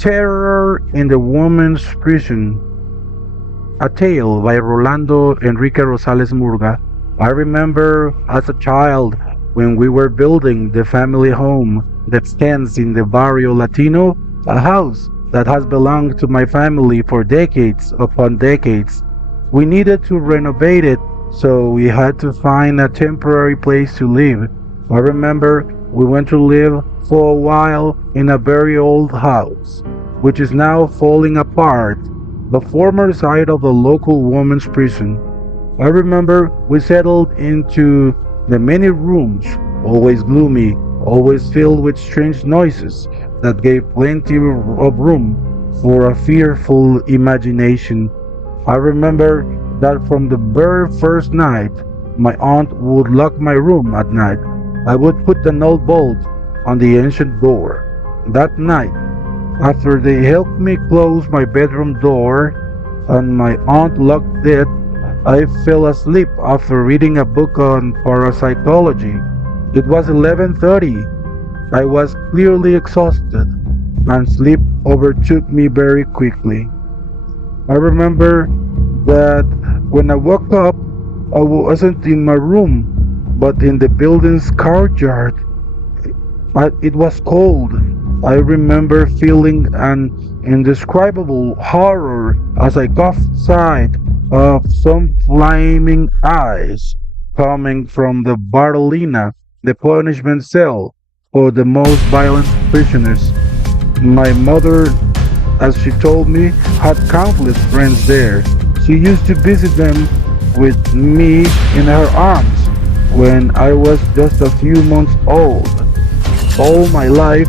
Terror in the Woman's Prison, a tale by Rolando Enrique Rosales Murga. I remember as a child when we were building the family home that stands in the Barrio Latino, a house that has belonged to my family for decades upon decades. We needed to renovate it, so we had to find a temporary place to live. I remember we went to live for a while in a very old house, which is now falling apart, the former site of the local women's prison. I remember we settled into the many rooms, always gloomy, always filled with strange noises that gave plenty of room for a fearful imagination. I remember that from the very first night, my aunt would lock my room at night. I would put the old bolt on the ancient door. That night, after they helped me close my bedroom door and my aunt locked it, I fell asleep after reading a book on parapsychology. It was 11:30. I was clearly exhausted, and sleep overtook me very quickly. I remember that when I woke up, I wasn't in my room, but in the building's courtyard. It was cold. I remember feeling an indescribable horror as I caught sight of some flaming eyes coming from the Bartolina, the punishment cell for the most violent prisoners. My mother, as she told me, had countless friends there. She used to visit them with me in her arms when I was just a few months old. All my life,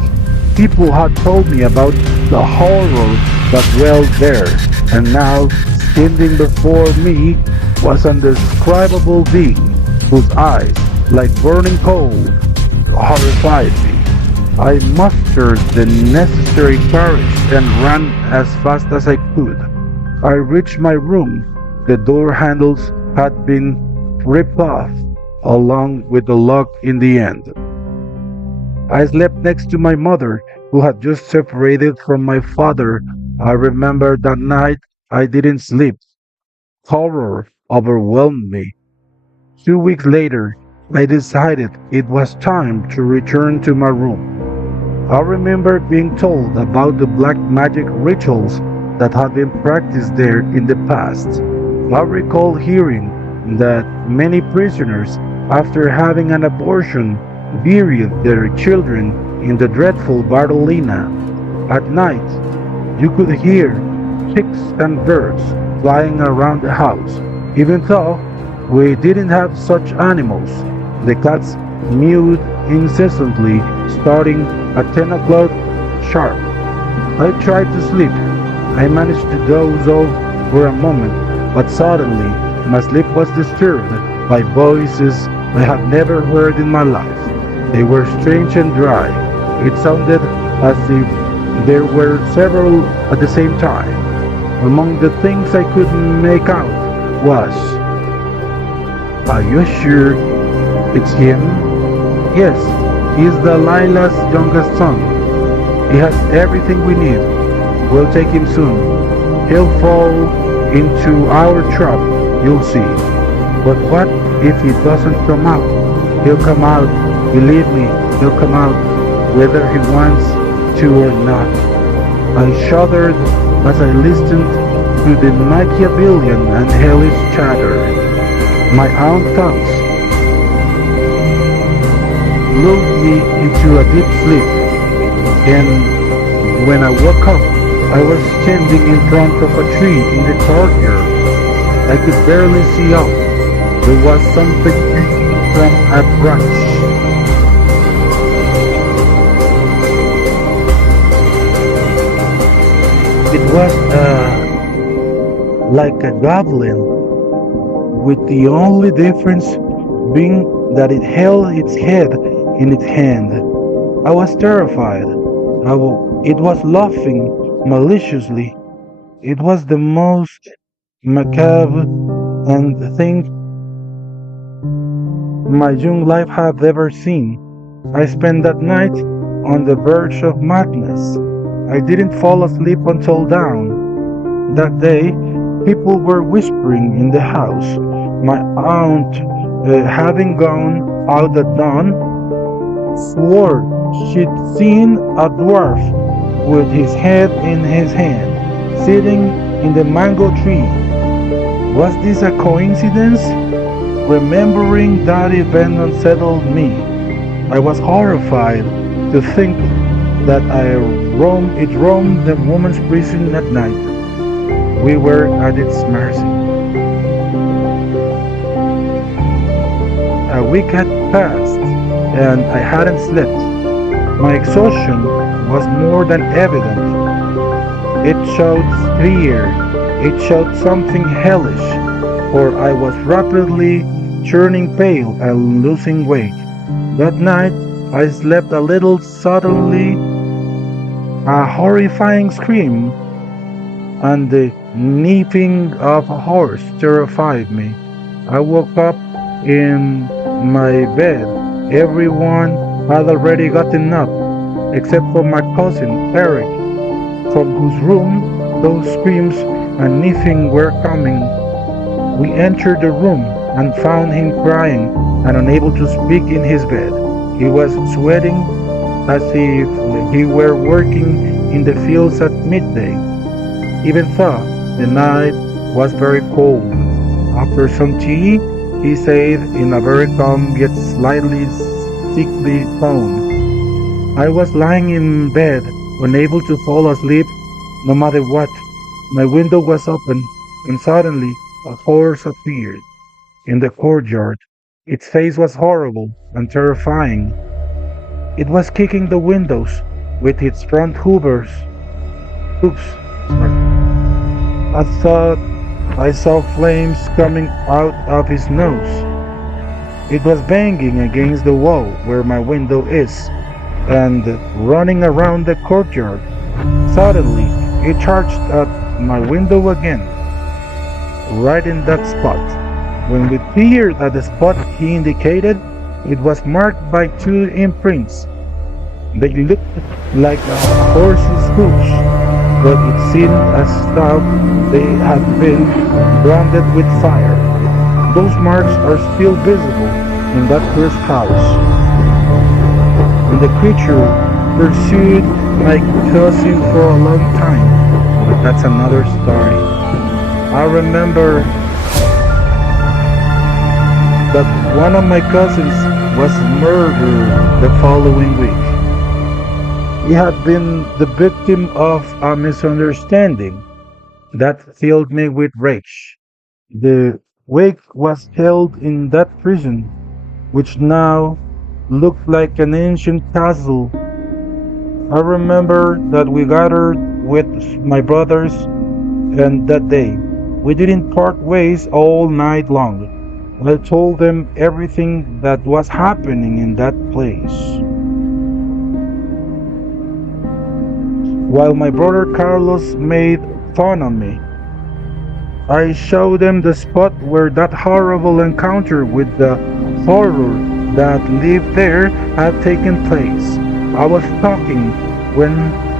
people had told me about the horror that dwelled there, and now, standing before me, was an indescribable being whose eyes, like burning coal, horrified me. I mustered the necessary courage and ran as fast as I could. I reached my room. The door handles had been ripped off, along with the lock in the end. I slept next to my mother, who had just separated from my father. I remember that night I didn't sleep. Horror overwhelmed me. 2 weeks later, I decided it was time to return to my room. I remember being told about the black magic rituals that had been practiced there in the past. I recall hearing that many prisoners, after having an abortion, buried their children in the dreadful Bartolina. At night, you could hear chicks and birds flying around the house. Even though we didn't have such animals, the cats mewed incessantly, starting at 10 o'clock sharp. I tried to sleep. I managed to doze off for a moment, but suddenly my sleep was disturbed by voices I had never heard in my life. They were strange and dry. It sounded as if there were several at the same time. Among the things I couldn't make out was, "Are you sure it's him?" "Yes, he's Dalilah's youngest son. He has everything we need. We'll take him soon. He'll fall into our trap, you'll see." "But what if he doesn't come out?" "He'll come out. Believe me, he'll come out, whether he wants to or not." I shuddered as I listened to the Machiavellian and hellish chatter. My aunt Cox lulled me into a deep sleep, and when I woke up, I was standing in front of a tree in the courtyard. I could barely see out. There was something from a branch. It was like a goblin, with the only difference being that it held its head in its hand. I was terrified. It was laughing maliciously. It was the most macabre and thing my young life had ever seen. I spent that night on the verge of madness. I didn't fall asleep until dawn. That day, people were whispering in the house. My aunt, having gone out at dawn, swore she'd seen a dwarf with his head in his hand, sitting in the mango tree. Was this a coincidence? Remembering that event unsettled me. I was horrified to think that it roamed the woman's prison at night. We were at its mercy. A week had passed, and I hadn't slept. My exhaustion was more than evident. It showed fear. It showed something hellish, for I was rapidly turning pale and losing weight. That night, I slept a little suddenly. A horrifying scream and the nipping of a horse terrified me. I woke up in my bed. Everyone had already gotten up, except for my cousin Eric, from whose room those screams and nipping were coming. We entered the room and found him crying and unable to speak in his bed. He was sweating as if he were working in the fields at midday. Even though the night was very cold. After some tea, he said in a very calm yet slightly sickly tone, I was lying in bed, unable to fall asleep no matter what. My window was open, and suddenly a horse appeared in the courtyard. Its face was horrible and terrifying. It was kicking the windows with its front hoovers. Oops, sorry. I thought I saw flames coming out of his nose. It was banging against the wall where my window is and running around the courtyard. Suddenly, it charged at my window again, right in that spot. When we peered at the spot he indicated, it was marked by two imprints. They looked like a horse's hoofs, but it seemed as though they had been branded with fire. Those marks are still visible in that cursed house. And the creature pursued my cousin for a long time, but that's another story. I remember that one of my cousins was murdered the following week. He had been the victim of a misunderstanding that filled me with rage. The wake was held in that prison, which now looked like an ancient castle. I remember that we gathered with my brothers, and that day we didn't part ways all night long. I told them everything that was happening in that place. While my brother Carlos made fun of me, I showed them the spot where that horrible encounter with the horror that lived there had taken place. I was talking when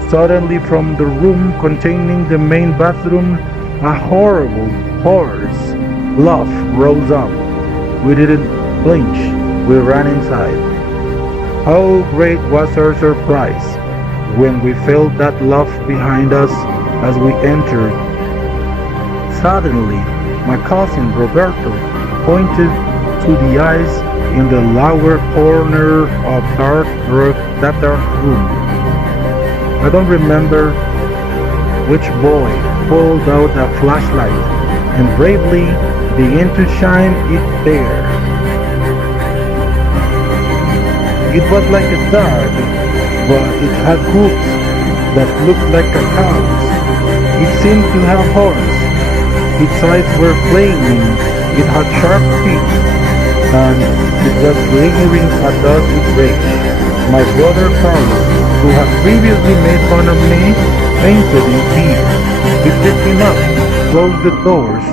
suddenly from the room containing the main bathroom a horrible hoarse laugh rose up. We didn't flinch, we ran inside. How great was our surprise when we felt that laugh behind us as we entered. Suddenly, my cousin Roberto pointed to the eyes in the lower corner of that dark room. I don't remember which boy pulled out a flashlight and bravely began to shine it there. It was like a dog, but it had hooves that looked like a cow's. It seemed to have horns. Its eyes were flaming. It had sharp teeth, and it was glaring at us with rage. My brother Carlos, who had previously made fun of me, fainted in fear. We picked him up, closed the doors.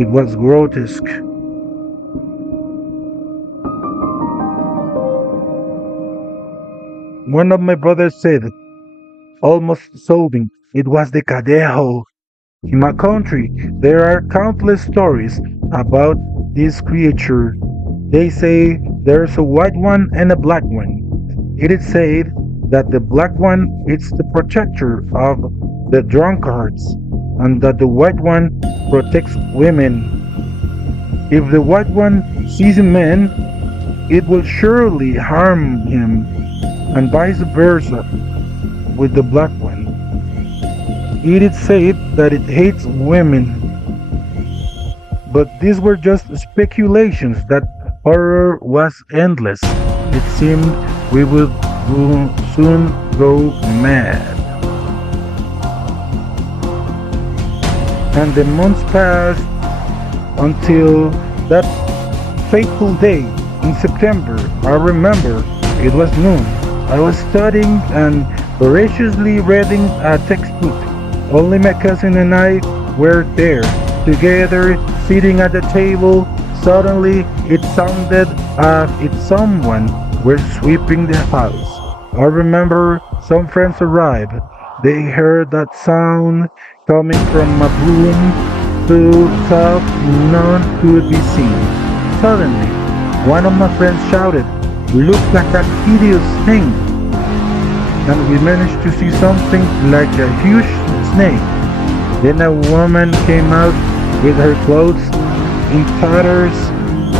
It was grotesque. One of my brothers said, almost sobbing. It was the Cadejo. In my country, there are countless stories about this creature. They say there's a white one and a black one. It is said that the black one is the protector of the drunkards and that the white one protects women. If the white one sees a man, it will surely harm him, and vice versa with the black one. It is said that it hates women, but these were just speculations. That horror was endless. It seemed we would soon go mad. And the months passed until that fateful day in September. I remember it was noon. I was studying and voraciously reading a textbook. Only my cousin and I were there, together, sitting at the table. Suddenly, it sounded as if someone were sweeping the house. I remember some friends arrived. They heard that sound coming from a room so soft none could be seen. Suddenly, one of my friends shouted, "Look at that hideous thing!" And we managed to see something like a huge snake. Then a woman came out with her clothes in tatters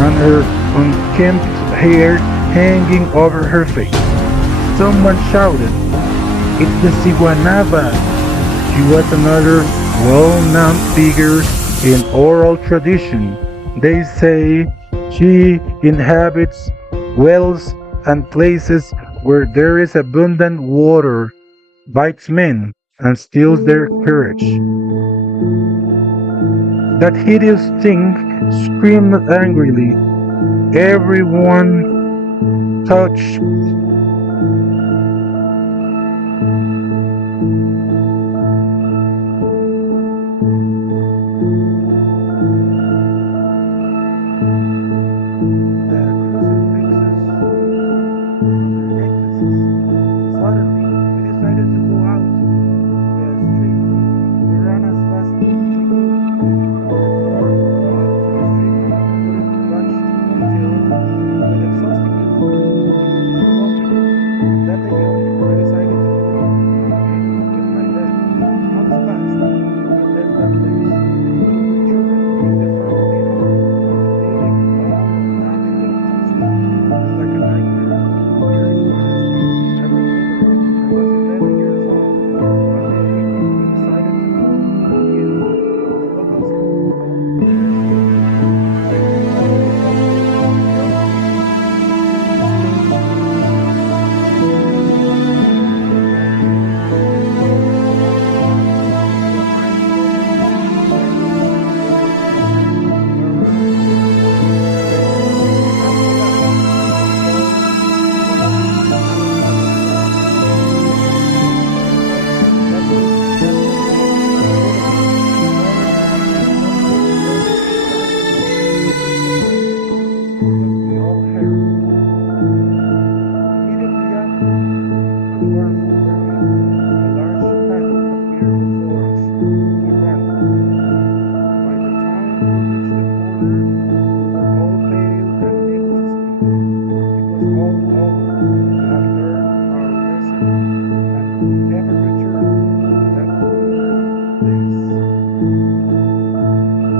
and her unkempt hair hanging over her face. Someone shouted, "It's the Siguanaba!" She was another well-known figure in oral tradition. They say she inhabits wells and places where there is abundant water, bites men, and steals their courage. That hideous thing screamed angrily. Everyone touched